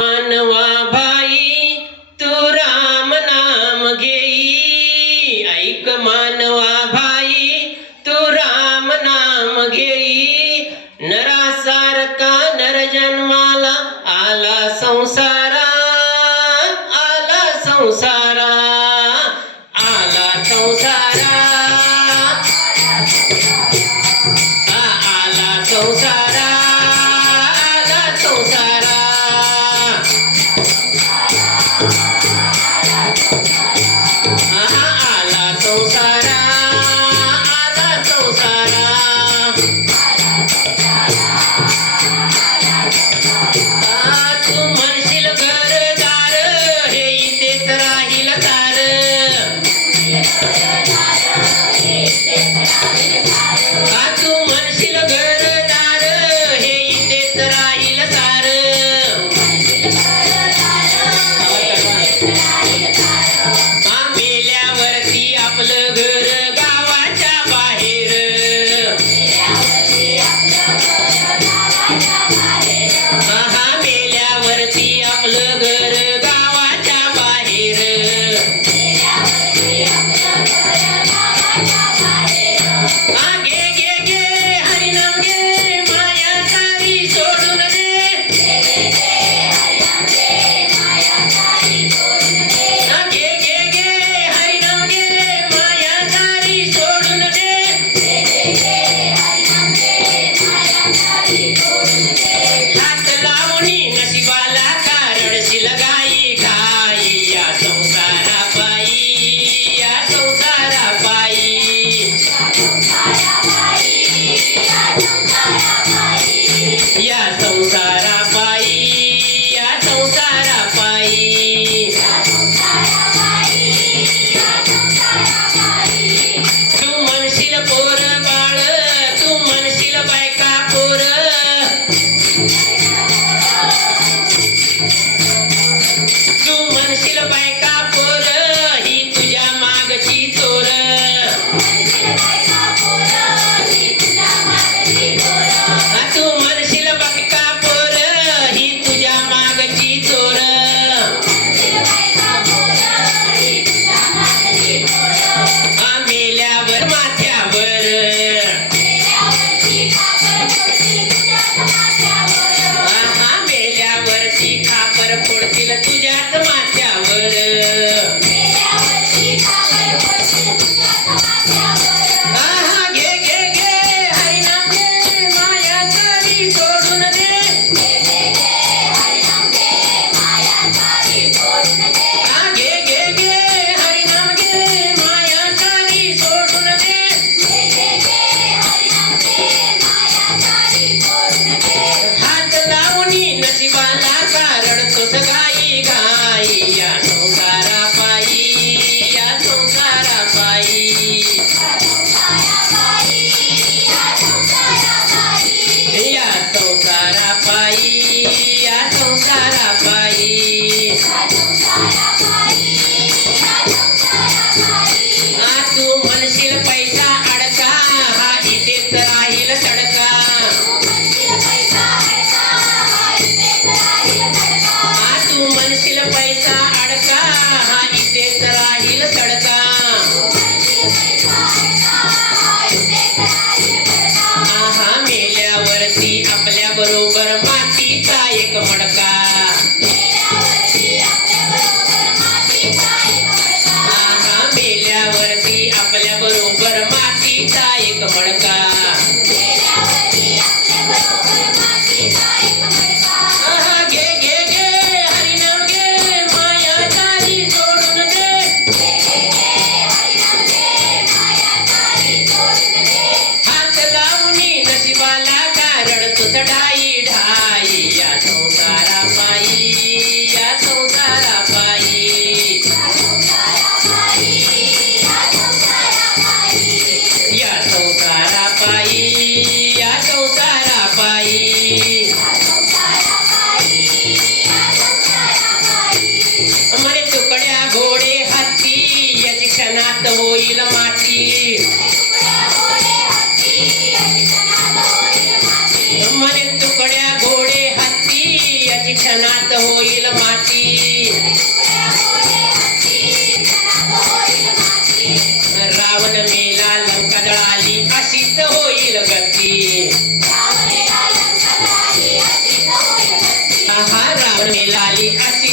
मानवा भाई तू राम नाम घेई. ऐक मानवा भाई तू राम नाम घेई. नरासारका नर जन्माला आला संसारा आला संसारा आला संसारा. आला संसारा. तुझ्यात माझ्यावर. tomar கோயில கத்தி ராவண லாலி கத்தி.